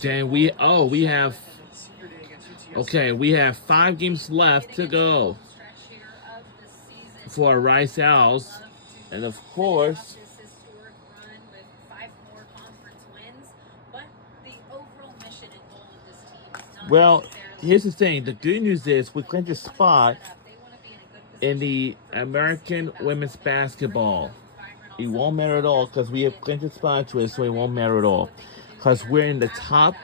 Then we have okay, we have 5 games left to go for Rice Owls, and of course, well, here's the thing. The good news is we clinched a spot in the American women's basketball. It won't matter at all because we have clinched a spot to it, so it won't matter at all. Because we're in the top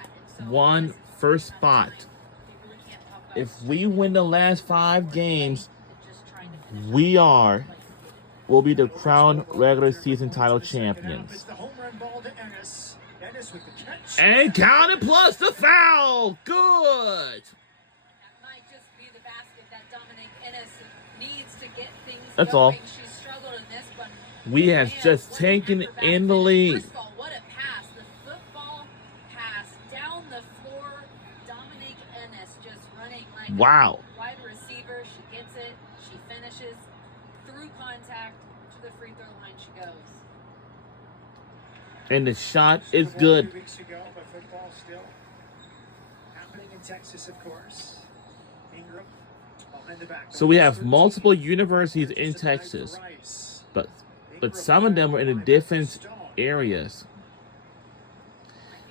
one first spot. If we win the last 5 games, will be the crown regular season title champions. And counted plus the foul. Good. That's all. We have just taken in the lead. What a pass. The football pass down the floor. Dominique Ennis just running like wow. a wide receiver. She gets it. She finishes through contact to the free throw line. She goes. And the shot is good. 2 weeks ago, but football still happening in Texas, of course. Ingram behind the back. So we have multiple universities in Texas, but some of them are in different areas.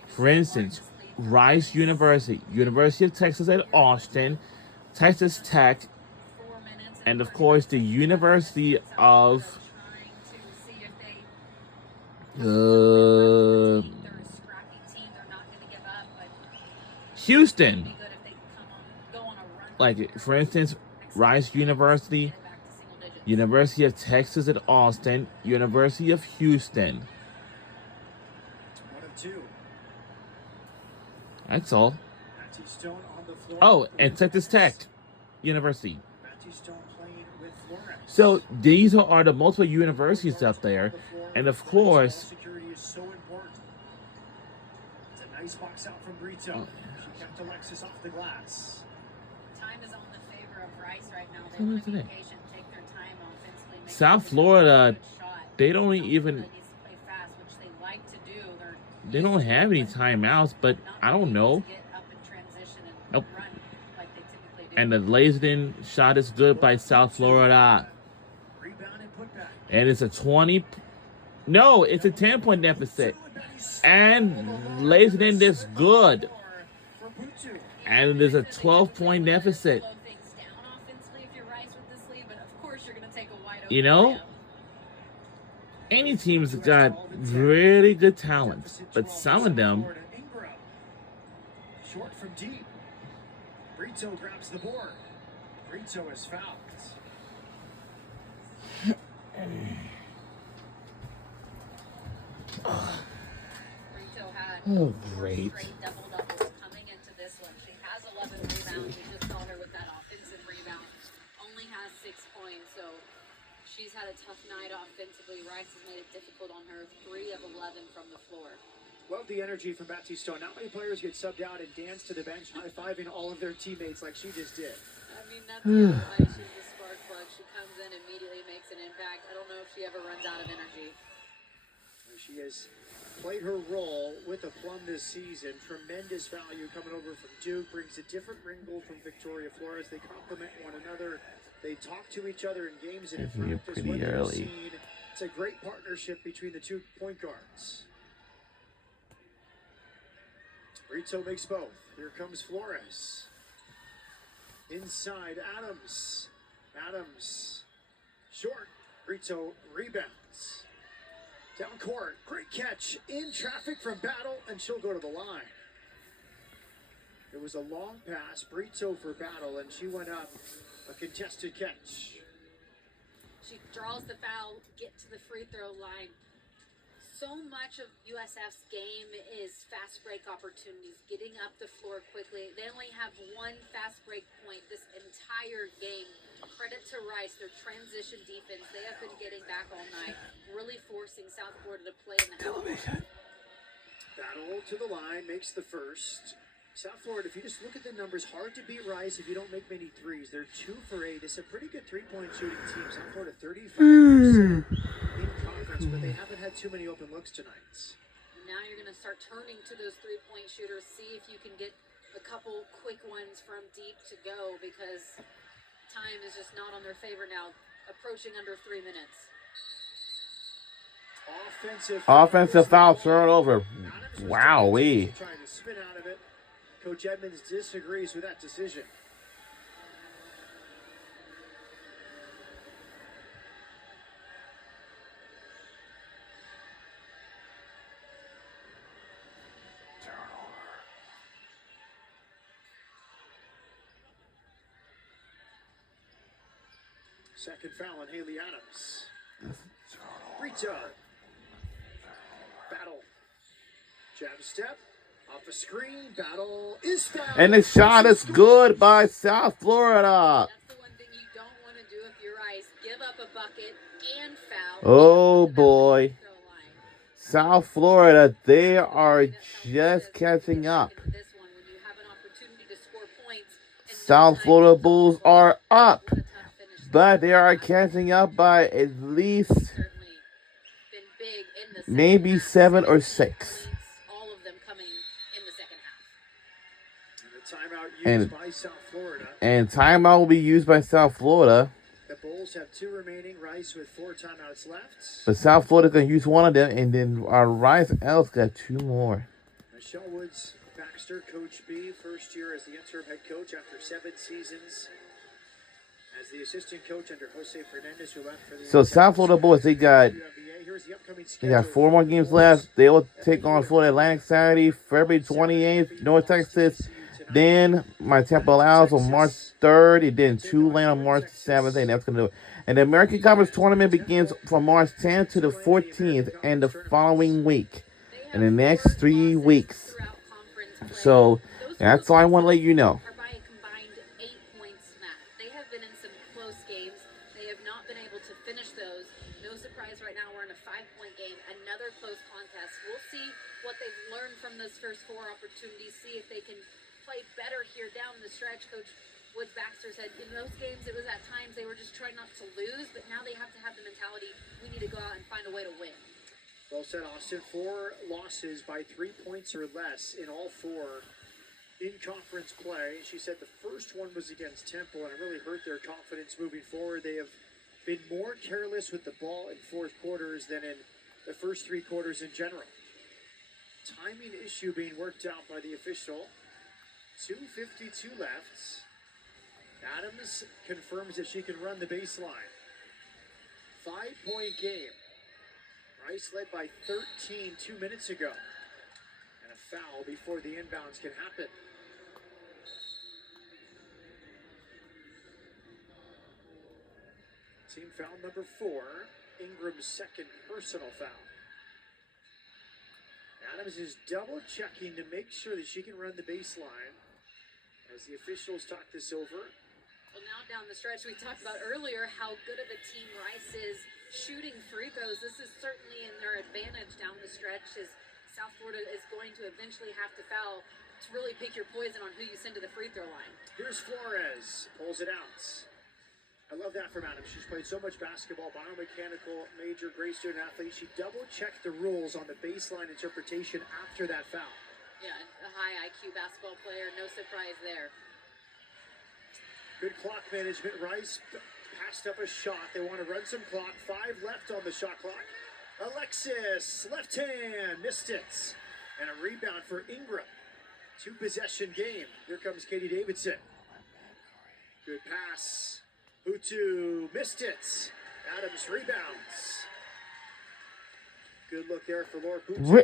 For instance, Rice University, University of Texas at Austin, Texas Tech, and of course the University of Houston. Like, for instance, Rice University, University of Texas at Austin, University of Houston. 1 of 2. That's all. Matthew Stone on the floor. Oh, and Texas Tech University. Matthew Stone playing with Flores. So these are the multiple universities up there, and of course, security is so important. It's a nice box out from Brito. She kept Alexis off the glass. Time is on the favor of Rice right now. They want to be patient, take their time offensively. South Florida, they don't even. They don't have any timeouts, but I don't know. Nope. And the Laserton shot is good by South Florida. And it's a 20. No, it's a 10-point deficit. And Laserton is good. And it is a 12-point deficit. You know? Any team's got really good talent, but some of them. Short from deep. Brito grabs the board. Brito is fouled. Oh, great. Double-doubles coming into this one. She has 11 rebounds. We just saw her with that offensive rebound. Only has 6 points, so she's had a tough night offensively. Rice has made it difficult on her. 3 of 11 from the floor. Love the energy from Matthew Stone. Not many players get subbed out and dance to the bench, high-fiving all of their teammates like she just did. I mean, that's why she's the spark plug. She comes in, immediately makes an impact. I don't know if she ever runs out of energy. She has played her role with aplomb this season. Tremendous value coming over from Duke. Brings a different wrinkle from Victoria Flores. They complement one another. They talk to each other in games and in practice. Pretty early. It's a great partnership between the 2 point guards. Brito makes both. Here comes Flores. Inside, Adams. Adams. Short. Brito rebounds. Down court. Great catch. In traffic from Battle, and she'll go to the line. It was a long pass. Brito for Battle, and she went up. A contested catch. She draws the foul, get to the free throw line. So much of USF's game is fast break opportunities, getting up the floor quickly. They only have 1 fast break point this entire game. Credit to Rice, their transition defense. They have been getting back all night, really forcing South Florida to play in the house. Battle to the line, makes the first. South Florida, if you just look at the numbers, hard to beat Rice if you don't make many threes. They're 2 for 8. It's a pretty good 3-point shooting team. South Florida 35% in conference, but they haven't had too many open looks tonight. Now you're going to start turning to those three-point shooters, see if you can get a couple quick ones from deep to go, because time is just not on their favor now, approaching under 3 minutes. Offensive foul, turnover. Wowee. Trying to spin out of it. Coach Edmonds disagrees with that decision. Second foul on Haley Adams. Brito. Battle. Jab step. Off a screen. Battle is fouled. And the shot is good by South Florida. That's the one thing you don't want to do if you're Rice. Give up a bucket and foul. Oh boy. South Florida, they are just catching up. South Florida Bulls are up, but they are catching up by at least maybe 7 or 6. All of them coming in the second half. And the timeout used by South Florida. And timeout will be used by South Florida. The Bulls have 2 remaining. Rice with 4 timeouts left. But South Florida can use one of them, and then Rice else got 2 more. Michelle Woods Baxter, Coach B, first year as the interim head coach after 7 seasons as the assistant coach under Jose Fernandez, who left for the So South Florida Bulls, they got 4 more games left. They will take on Florida Atlantic Saturday, February 28th, North Texas. Then my Temple Owls on March 3rd, and then Tulane on March 7th, and that's going to do it. And the American Conference Tournament begins from March 10th to the 14th and the following week, in the next 3 weeks. So that's all I want to let you know. By a combined 8 points, Matt. They have been in some close games. They have not been able to finish those. No surprise right now we're in a 5-point game. Another close contest. We'll see what they've learned from those first 4 opportunities. See if they can play better here down the stretch. Coach Woods Baxter said in those games it was at times they were just trying not to lose, but now they have to have the mentality, we need to go out and find a way to win. Well said, Austin. 4 losses by 3 points or less in all 4 in conference play. She said the first one was against Temple, and it really hurt their confidence moving forward. They have been more careless with the ball in fourth quarters than in the first 3 quarters in general. Timing issue being worked out by the official. 2:52 left. Adams confirms that she can run the baseline. 5-point game. Rice led by 13 2 minutes ago. And a foul before the inbounds can happen. Team foul number 4. Ingram's second personal foul. Adams is double checking to make sure that she can run the baseline as the officials talk this over. Well, now down the stretch, we talked about earlier how good of a team Rice is shooting free throws. This is certainly in their advantage down the stretch, as South Florida is going to eventually have to foul to really pick your poison on who you send to the free throw line. Here's Flores, pulls it out. I love that from Adams. She's played so much basketball, biomechanical major, great student athlete. She double-checked the rules on the baseline interpretation after that foul. Yeah, a high IQ basketball player, no surprise there. Good clock management. Rice passed up a shot. They want to run some clock. 5 left on the shot clock. Alexis, left hand, missed it. And a rebound for Ingram. 2-possession game. Here comes Katie Davidson. Good pass. Hutu missed it. Adams rebounds. Good look there for Laura Hutu.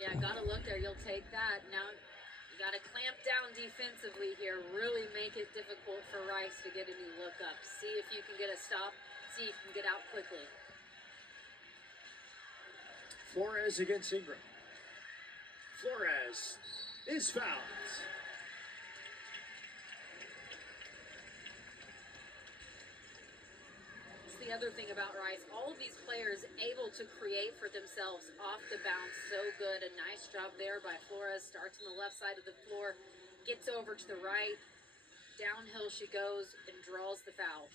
Yeah, gotta look there. You'll take that. Now you gotta clamp down defensively here. Really make it difficult for Rice to get any look up. See if you can get a stop. See if you can get out quickly. Flores against Ingram. Flores is fouled. The other thing about Rice, all of these players able to create for themselves off the bounce. So good. A nice job there by Flores. Starts on the left side of the floor, gets over to the right. Downhill she goes and draws the foul.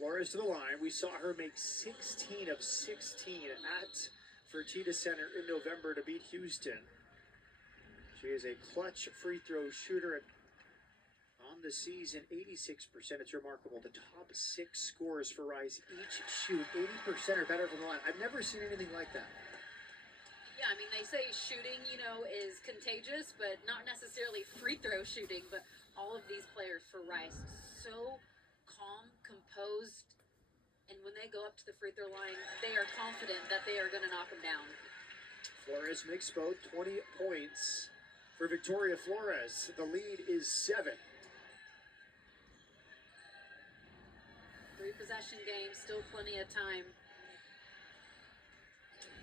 Flores to the line. We saw her make 16 of 16 at Fertitta Center in November to beat Houston. She is a clutch free throw shooter on the season, 86%. It's remarkable. The top 6 scorers for Rice each shoot 80% or better from the line. I've never seen anything like that. Yeah, I mean, they say shooting, is contagious, but not necessarily free throw shooting. But all of these players for Rice, so calm, composed, and when they go up to the free throw line, they are confident that they are going to knock them down. Flores makes both, 20 points for Victoria Flores. The lead is 7. 3-possession game, still plenty of time.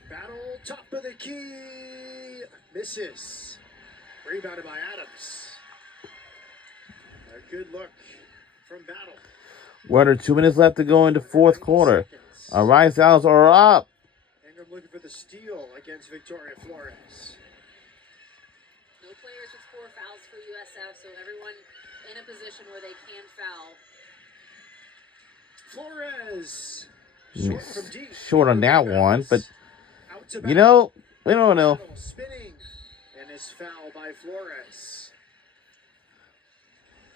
Battle, top of the key, misses. Rebounded by Adams. A good look from Battle. 1 or 2 minutes left to go in the fourth quarter. Rice Owls are up. Ingram looking for the steal against Victoria Flores. No players with 4 fouls for USF, so everyone in a position where they can foul. Flores, short from deep. Short on that one, but we don't know. Spinning, and is fouled by Flores.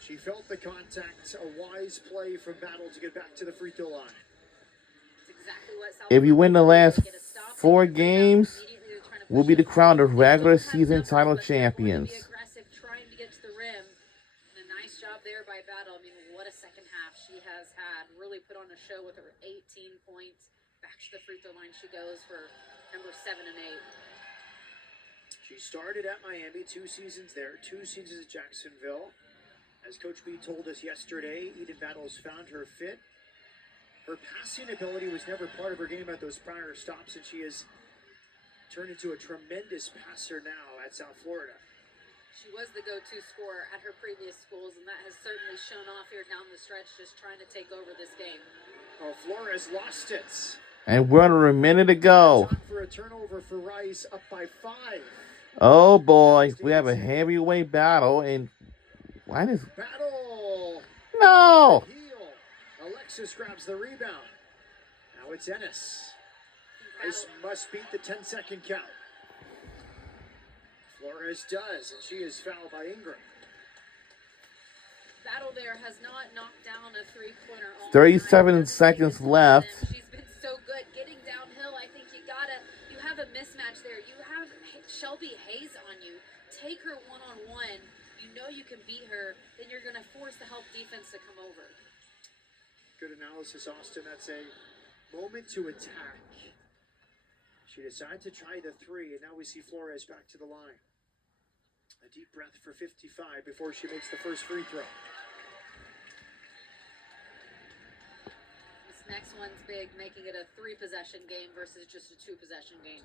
She felt the contact, a wise play from Battle to get back to the free throw line. Exactly what South If you win the last get a stop, 4 they games, immediately they're trying to we'll push be the it. crowned of They regular don't have season numbers, title but they're going to be champions. aggressive, trying to get to the rim. And a nice job there by Battle. I mean, what a second half she has had. Really put on a show with her 18 points. Back to the free throw line she goes for number 7 and 8. She started at Miami, 2 seasons there, 2 seasons at Jacksonville. As Coach B told us yesterday, Eden Battles found her fit. Her passing ability was never part of her game at those prior stops, and she has turned into a tremendous passer now at South Florida. She was the go-to scorer at her previous schools, and that has certainly shown off here down the stretch, just trying to take over this game. Oh, Flores lost it. And we're under a minute to go. Time for a turnover for Rice, up by 5. Oh boy, we have a heavyweight battle, and why does Battle. no? Heel. Alexis grabs the rebound. Now it's Ennis. Rice must beat the 10-second count. Flores does, and she is fouled by Ingram. Battle there has not knocked down a three-pointer all 37 night. seconds left. She's been so good getting downhill. I think you have a mismatch there. You have Shelby Hayes on you. Take her one-on-one. You know you can beat her. Then you're going to force the help defense to come over. Good analysis, Austin. That's a moment to attack. She decided to try the 3, and now we see Flores back to the line. A deep breath for 55 before she makes the first free throw. This next one's big, making it a 3-possession game versus just a 2-possession game.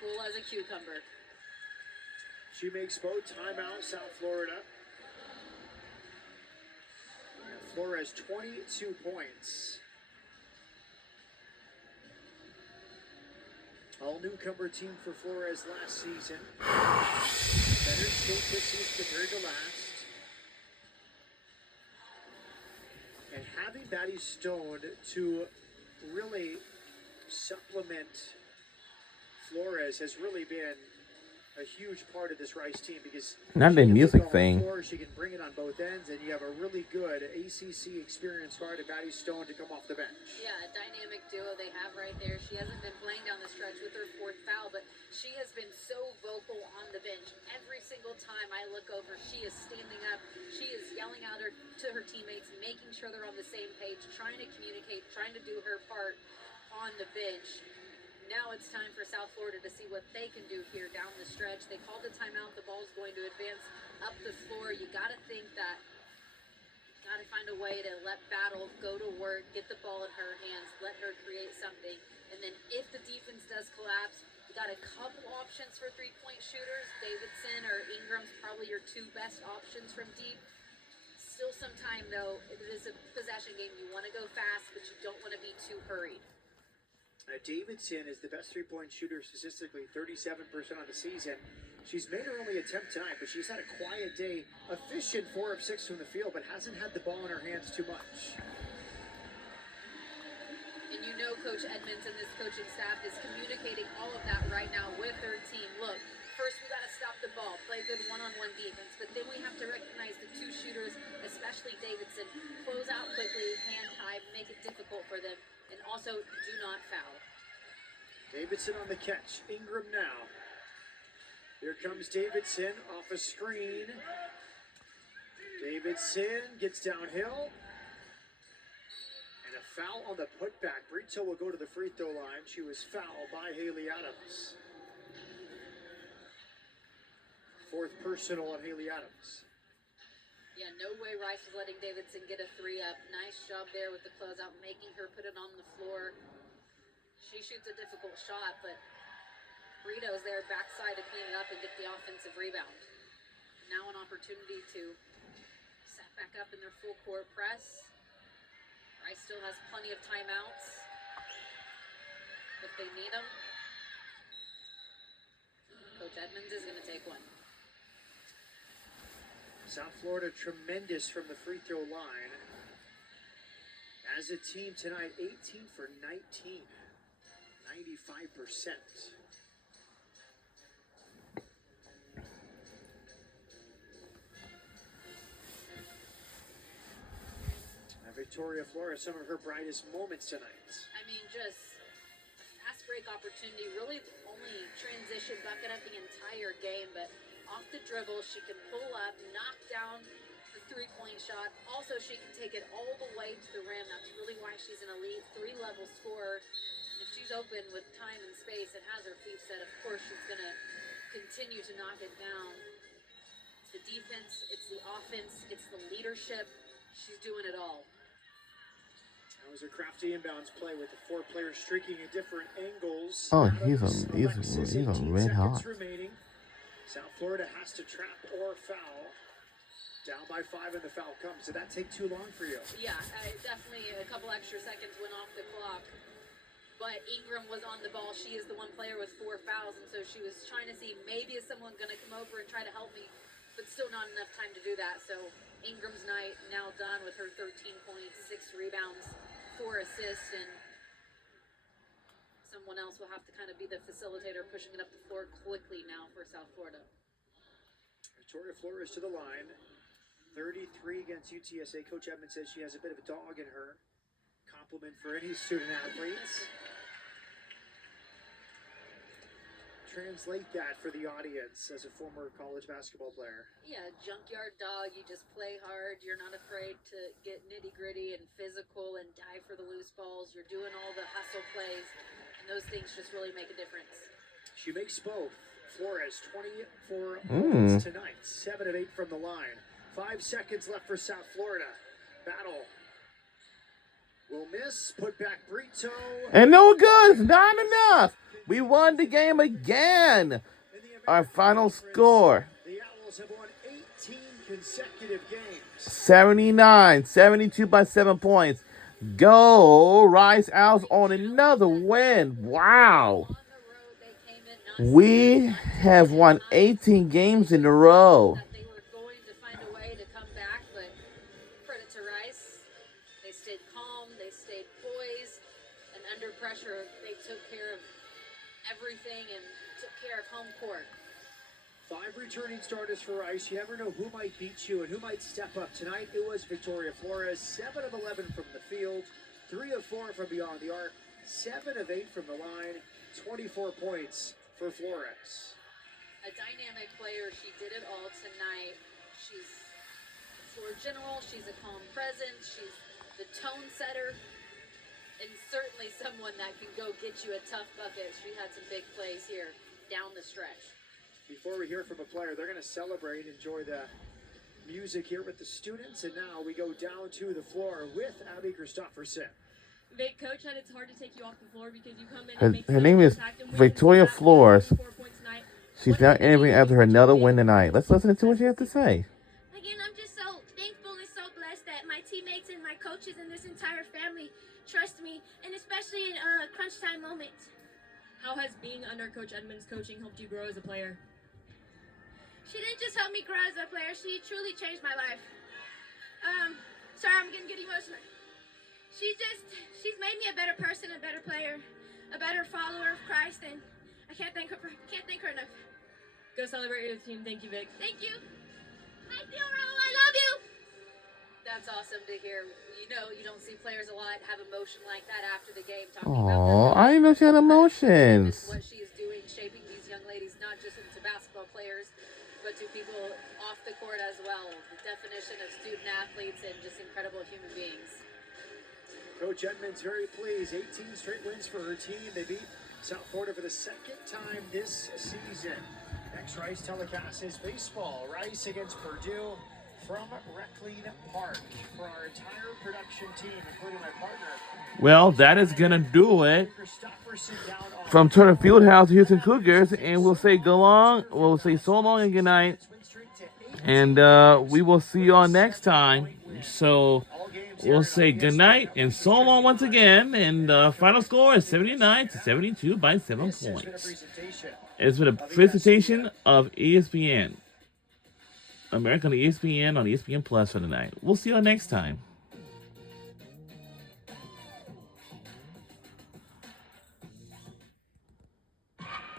Cool as a cucumber. She makes both. Timeout, South Florida. Flores, 22 points. All newcomer team for Flores last season. Better shape this season compared to last. And having Batty Stone to really supplement Flores has really been a huge part of this Rice team because Not the music thing. She can bring it on both ends, and you have a really good ACC experienced guard, Batty Stone, to come off the bench. Yeah, a dynamic duo they have right there. She hasn't been playing down the stretch with her 4th foul, but she has been so vocal on the bench. Every single time I look over, she is standing up. She is yelling out to her teammates, making sure they're on the same page, trying to communicate, trying to do her part on the bench. Now it's time for South Florida to see what they can do here down the stretch. They called the timeout. The ball's going to advance up the floor. You got to think that, got to find a way to let Battle go to work, get the ball in her hands, let her create something. And then if the defense does collapse, you got a couple options for 3-point shooters. Davidson or Ingram's probably your 2 best options from deep. Still some time, though. It is a possession game. You want to go fast, but you don't want to be too hurried. Davidson is the best three-point shooter statistically, 37% on the season. She's made her only attempt tonight, but she's had a quiet day. Efficient 4 of 6 from the field, but hasn't had the ball in her hands too much. And you know Coach Edmonds and this coaching staff is communicating all of that right now with their team. Look, first we got to stop the ball, play good one-on-one defense, but then we have to recognize the two shooters, especially Davidson, close out quickly, hand high, make it difficult for them, and also do not foul. Davidson on the catch. Ingram now. Here comes Davidson off a screen. Davidson gets downhill. And a foul on the putback. Brito will go to the free throw line. She was fouled by Haley Adams. Fourth personal on Haley Adams. Yeah, no way Rice was letting Davidson get a 3 up. Nice job there with the closeout, making her put it on the floor. She shoots a difficult shot, but Brito's there backside to clean it up and get the offensive rebound. Now an opportunity to set back up in their full court press. Rice still has plenty of timeouts if they need them. Coach Edmonds is going to take one. South Florida tremendous from the free throw line. As a team tonight, 18 for 19. 95%. Victoria Flores, some of her brightest moments tonight. I mean, just a fast break opportunity, really the only transition bucket of the entire game, but off the dribble, she can pull up, knock down the three-point shot. Also, she can take it all the way to the rim. That's really why she's an elite 3-level scorer. And if she's open with time and space and has her feet set, of course she's going to continue to knock it down. It's the defense, it's the offense, it's the leadership. She's doing it all. That was a crafty inbounds play with the 4 players streaking at different angles. Oh, Adams, he's Alexis, a 18 red seconds hot. remaining. South Florida has to trap or foul. Down by 5 and the foul comes. Did that take too long for you? Yeah, definitely a couple extra seconds went off the clock. But Ingram was on the ball. She is the one player with 4 fouls, and so she was trying to see maybe is someone going to come over and try to help me, but still not enough time to do that. So Ingram's night now done with her 13 points, 6 rebounds, 4 assists, and someone else will have to kind of be the facilitator, pushing it up the floor quickly now for South Florida. Victoria Flores to the line. 33 against UTSA. Coach Edmonds says she has a bit of a dog in her. Compliment for any student athletes. Translate that for the audience as a former college basketball player. Yeah, junkyard dog. You just play hard. You're not afraid to get nitty gritty and physical and die for the loose balls. You're doing all the hustle plays, and those things just really make a difference. She makes both. Flores, 24 points tonight. 7 of 8 from the line. 5 seconds left for South Florida. Battle. Will miss. Put back Brito. And no good. Not enough. We won the game again. Our final score. The Owls have won 18 consecutive games. 72 by 7 points. Go Rice Owls on another win. Wow. On the road, they came in not We have won 18 games in a row. that they were going to find a way to come back, but credit to Rice. They stayed calm, they stayed poised, and under pressure, they took care of everything and took care of home court. 5 returning starters for Rice. You never know who might beat you and who might step up. Tonight it was Victoria Flores. 7 of 11 from the field. 3 of 4 from beyond the arc. 7 of 8 from the line. 24 points for Flores. A dynamic player. She did it all tonight. She's floor general. She's a calm presence. She's the tone setter. And certainly someone that can go get you a tough bucket. She had some big plays here down the stretch. Before we hear from a player, they're going to celebrate, enjoy the music here with the students. And now we go down to the floor with Abby Christopherson. Vic, coach said it's hard to take you off the floor because you come in Her- and make her such name is impact and win Victoria and Flores. 4 points tonight. She's What now did you interviewing do after her to another win? win tonight. Let's listen to what she has to say. Again, I'm just so thankful and so blessed that my teammates and my coaches and this entire family trust me, and especially in crunch time moments. How has being under Coach Edmonds' coaching helped you grow as a player? She didn't just help me grow as a player, she truly changed my life. Sorry, I'm gonna get emotional. She's made me a better person, a better player, a better follower of Christ, and I can't thank her enough. Go celebrate your team. Thank you, Vic. Thank you. I feel Raul, I love you. That's awesome to hear. You know, you don't see players a lot have emotion like that after the game. Talking Oh, about I didn't know she had emotions. what she is doing, shaping these young ladies, not just into basketball players, but to people off the court as well. The definition of student athletes and just incredible human beings. Coach Edmonds very pleased. 18 straight wins for her team. They beat South Florida for the second time this season. Next, Rice telecasts baseball. Rice against Purdue from Reckling Park. For our entire production team, including my partner, Well, that is going to do it Christopherson down on from Turner Fieldhouse, Houston Cougars. And we'll say we'll say so long and good night. win streak to 8. And we will see y'all next time. So All games we'll aired say on good night and so long once again. And the final score is 79-72 by 7 This has been a points. presentation. It's been a presentation of ESPN. American ESPN on ESPN Plus for tonight. We'll see you all next time.